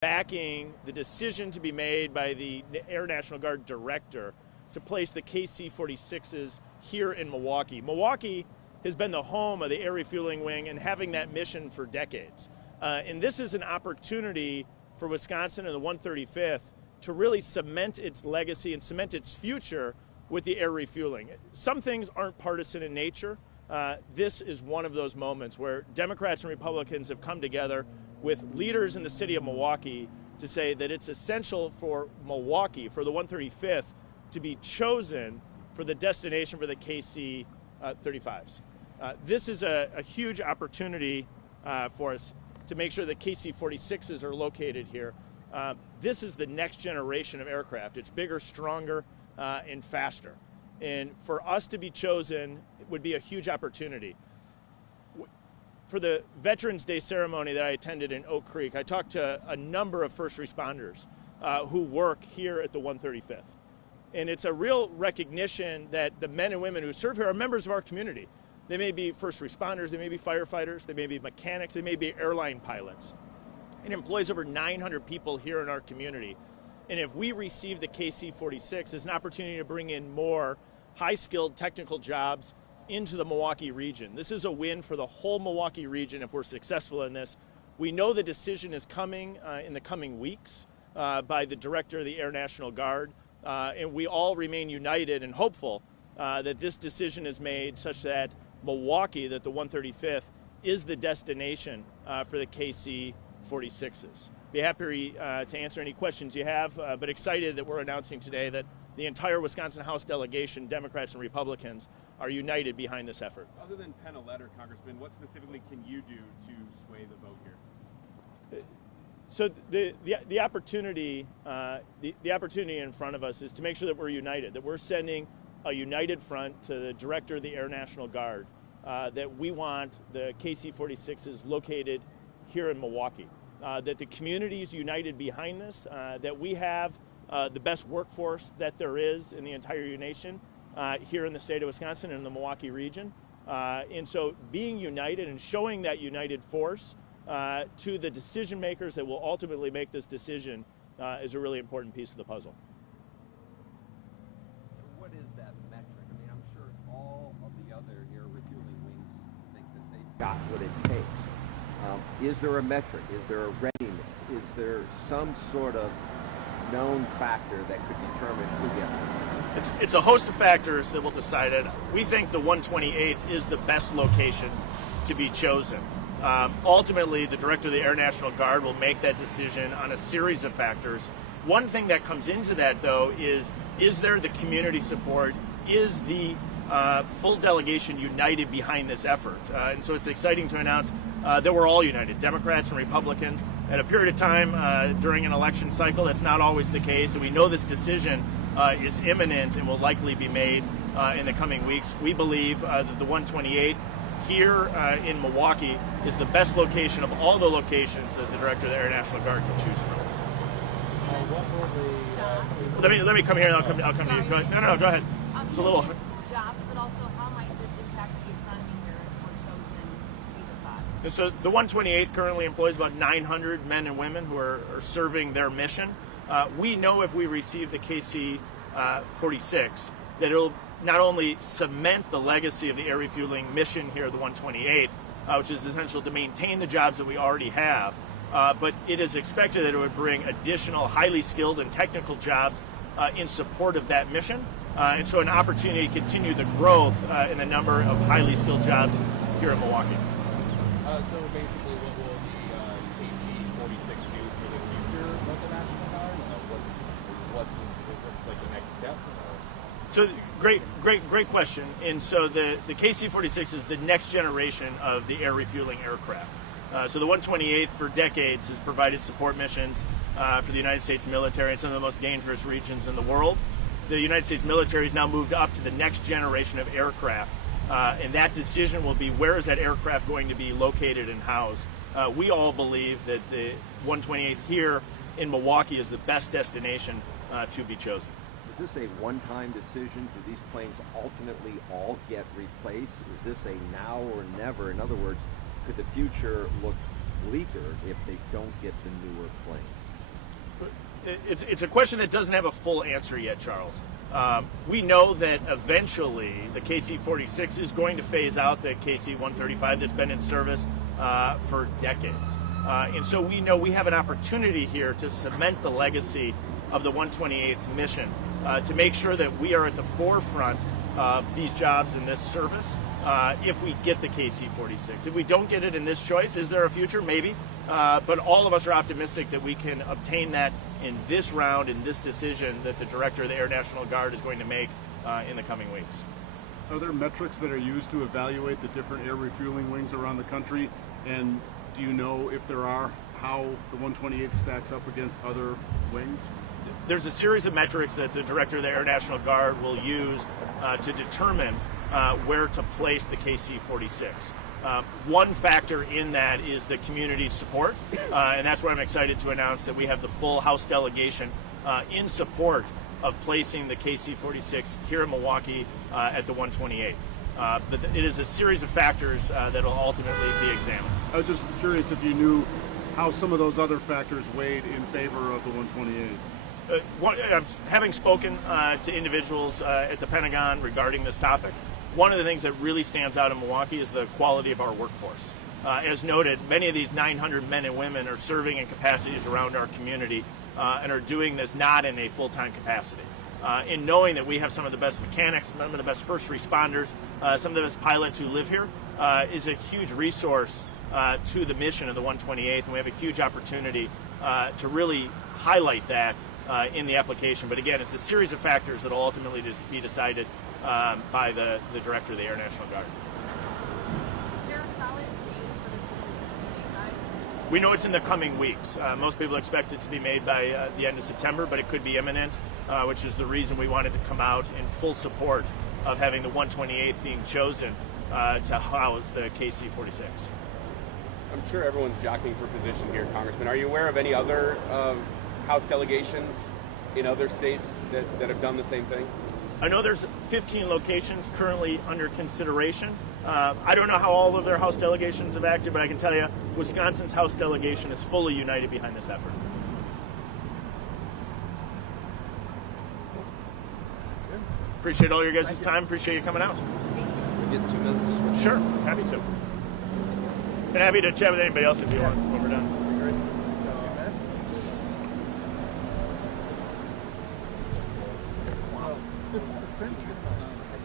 backing the decision to be made by the Air National Guard director to place the KC-46s here in Milwaukee. Milwaukee has been the home of the Air Refueling Wing and having that mission for decades. And this is an opportunity for Wisconsin and the 135th to really cement its legacy and cement its future with the air refueling. Some things aren't partisan in nature. This is one of those moments where Democrats and Republicans have come together with leaders in the city of Milwaukee to say that it's essential for Milwaukee, for the 135th, to be chosen for the destination for the KC-35s. This is a huge opportunity for us to make sure that KC-46s are located here. This is the next generation of aircraft. It's bigger, stronger, and faster. And for us to be chosen would be a huge opportunity. For the Veterans Day ceremony that I attended in Oak Creek, I talked to a number of first responders who work here at the 135th. And it's a real recognition that the men and women who serve here are members of our community. They may be first responders, they may be firefighters, they may be mechanics, they may be airline pilots. It employs over 900 people here in our community. And if we receive the KC-46, it's an opportunity to bring in more high-skilled technical jobs into the Milwaukee region. This is a win for the whole Milwaukee region if we're successful in this. We know the decision is coming in the coming weeks by the director of the Air National Guard, and we all remain united and hopeful that this decision is made such that Milwaukee, that the 135th, is the destination for the KC-46s. Be happy to answer any questions you have, but excited that we're announcing today that the entire Wisconsin House delegation, Democrats and Republicans, are united behind this effort. Other than pen a letter, Congressman, what specifically can you do to sway the vote here? So the opportunity in front of us is to make sure that we're united, that we're sending a united front to the director of the Air National Guard, that we want the KC-46s located here in Milwaukee, that the community is united behind this, that we have the best workforce that there is in the entire nation here in the state of Wisconsin and in the Milwaukee region. And so being united and showing that united force to the decision makers that will ultimately make this decision is a really important piece of the puzzle. What is that metric? I mean, I'm sure all of the other air refueling wings think that they've got what it takes. Is there a metric? Is there a readiness? Is there some sort of known factor that could determine who gets it? It's a host of factors that will decide it. We think the 128th is the best location to be chosen. Ultimately, the director of the Air National Guard will make that decision on a series of factors. One thing that comes into that, though, is there the community support? Is the full delegation united behind this effort? And so it's exciting to announce that we're all united, Democrats and Republicans. At a period of time during an election cycle, that's not always the case, and we know this decision is imminent and will likely be made in the coming weeks. We believe that the 128th here in Milwaukee is the best location of all the locations that the director of the Air National Guard can choose from. Let me come here and I'll come to you. Go ahead. No, go ahead. It's a little jobs, but also how might this impact the economy here if we're chosen to be the spot? And so the 128th currently employs about 900 men and women who are serving their mission. We know if we receive the KC-46 that it'll not only cement the legacy of the air refueling mission here at the 128th, which is essential to maintain the jobs that we already have, but it is expected that it would bring additional highly skilled and technical jobs in support of that mission. And so an opportunity to continue the growth in the number of highly skilled jobs here in Milwaukee. So basically, what will the KC-46 do for the future of the National Guard? Is this like the next step? So great question. And so the KC-46 is the next generation of the air refueling aircraft. So the 128th for decades has provided support missions for the United States military in some of the most dangerous regions in the world. The United States military has now moved up to the next generation of aircraft. And that decision will be where is that aircraft going to be located and housed. We all believe that the 128th here in Milwaukee is the best destination to be chosen. Is this a one-time decision? Do these planes ultimately all get replaced? Is this a now or never? In other words, could the future look bleaker if they don't get the newer planes? it's a question that doesn't have a full answer yet, Charles. We know that eventually the KC-46 is going to phase out the KC-135 that's been in service for decades. And so we know we have an opportunity here to cement the legacy of the 128th mission, to make sure that we are at the forefront of these jobs in this service if we get the KC-46. If we don't get it in this choice, is there a future? Maybe. But all of us are optimistic that we can obtain that in this round, in this decision that the Director of the Air National Guard is going to make in the coming weeks. Are there metrics that are used to evaluate the different air refueling wings around the country? And do you know, if there are, how the 128 stacks up against other wings? There's a series of metrics that the Director of the Air National Guard will use to determine where to place the KC-46. One factor in that is the community support, and that's why I'm excited to announce that we have the full House delegation in support of placing the KC-46 here in Milwaukee at the 128th. But it is a series of factors that will ultimately be examined. I was just curious if you knew how some of those other factors weighed in favor of the 128. Having spoken to individuals at the Pentagon regarding this topic, one of the things that really stands out in Milwaukee is the quality of our workforce. As noted, many of these 900 men and women are serving in capacities around our community and are doing this not in a full-time capacity. In knowing that we have some of the best mechanics, some of the best first responders, some of the best pilots who live here is a huge resource to the mission of the 128th, and we have a huge opportunity to really highlight that in the application. But again, it's a series of factors that will ultimately just be decided by the Director of the Air National Guard. Is there a solid date for this decision to be made by? We know it's in the coming weeks. Most people expect it to be made by the end of September, but it could be imminent, which is the reason we wanted to come out in full support of having the 128th being chosen to house the KC-46. I'm sure everyone's jockeying for position here, Congressman. Are you aware of any other House delegations in other states that have done the same thing? I know there's 15 locations currently under consideration. I don't know how all of their House delegations have acted, but I can tell you Wisconsin's House delegation is fully united behind this effort. Appreciate all your guys' time. Appreciate you coming out. We get 2 minutes. Sure, happy to. And happy to chat with anybody else if you want.